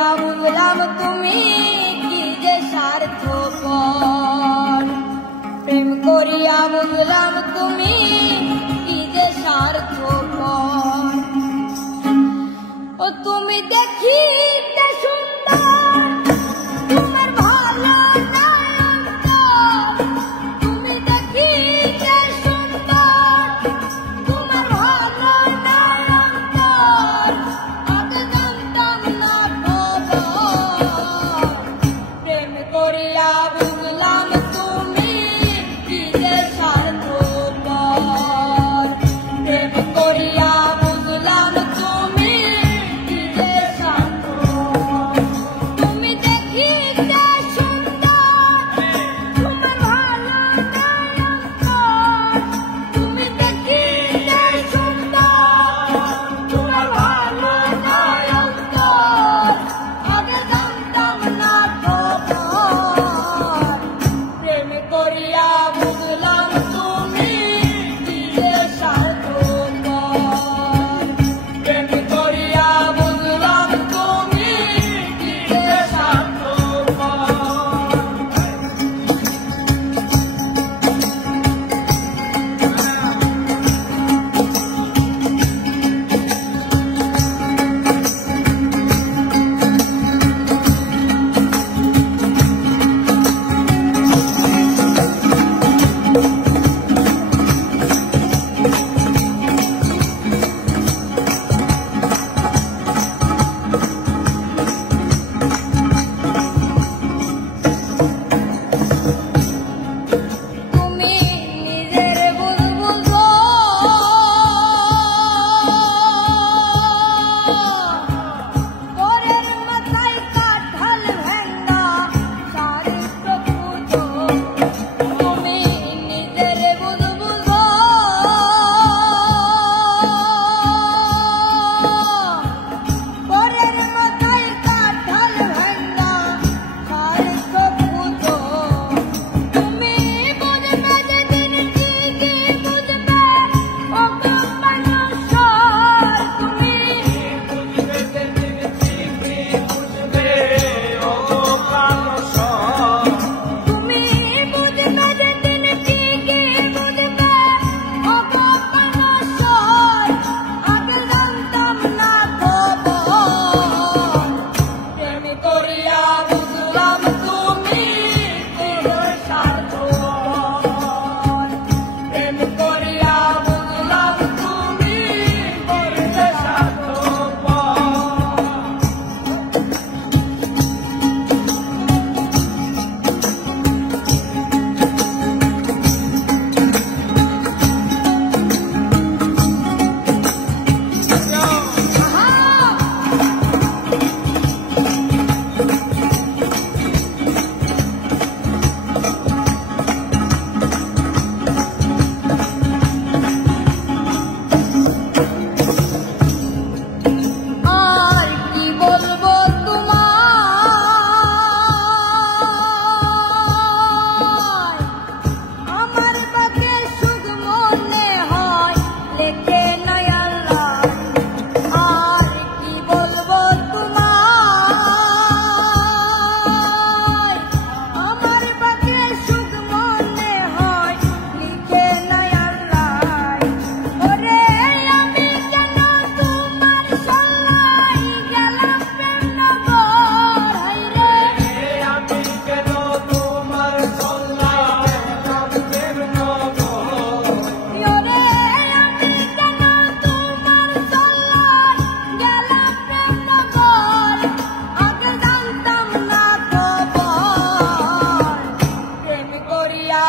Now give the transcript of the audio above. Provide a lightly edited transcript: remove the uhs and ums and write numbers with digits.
করিয়া বুঝলাম তুমি কি যে স্বার্থপর, প্রেম করিয়া বুঝলাম তুমি কি যে স্বার্থপর। ও তুমি দেখিতে সুন্দর তোমার ভালো নয়নতল, তুমি দেখিতে সুন্দর তোমার ভালো নয়নতল, আগে জানতাম না খবর, প্রেম করিয়া বুঝলাম তুমি কি যে স্বার্থপর, প্রেম করিয়া বুঝলাম তুমি কি যে স্বার্থপর। তুমি দেখিতে সুন্দর তোমার ভালো নয়নতল, তুমি দেখিতে সুন্দর তোমার ভালো নয়নতল, আগে জানতাম না খবর, প্রেম করিয়া বুঝলাম তুমি কি যে স্বার্থপর, প্রেম করিয়া বুঝলাম তুমি কি যে স্বার্থপর। তুমি নিজের বুঝবুঝো পরের মাথায় কাঁঠাল ভেঙ্গা চারিত্র পুজো, তুমি নিজের বুঝবুঝো পরের মাথায় কাঁঠাল ভেঙ্গা চারিত্র পুজো। তুমি বুঝবে যেদিন ঠিকই বুঝবে ও গো মানুষর, তুমি বুঝবে যেদিন ঠিকই বুঝবে ও গো মানুষর, তুমি বুঝবে যেদিন ঠিকই বুঝবে ও গো মানুষর, আগে জানতাম না খবর, প্রেম করিয়া বুঝলাম তুমি কি যে স্বার্থপর, প্রেম করিয়া বুঝলাম তুমি কি যে স্বার্থপর। আর কি বলবো তোমায়, আমার বাকে সুখ মনে হয় লেখে নাই আল্লাহ। আর কি বলবো তোমায়, আমার বাকে সুখ মনে হয় লিখে নাই আল্লাহ। ওরে আমি কেন তোমার সল্লাই গেলাম প্রেম নগর, হায়রে আমি কেন তোমার সল্লায় গেলাম প্রেম নগর, ওরে আমি কেন তোমার সল্লাই গেলাম প্রেম নগর, আগে জানতাম না খবর, প্রেম করিয়া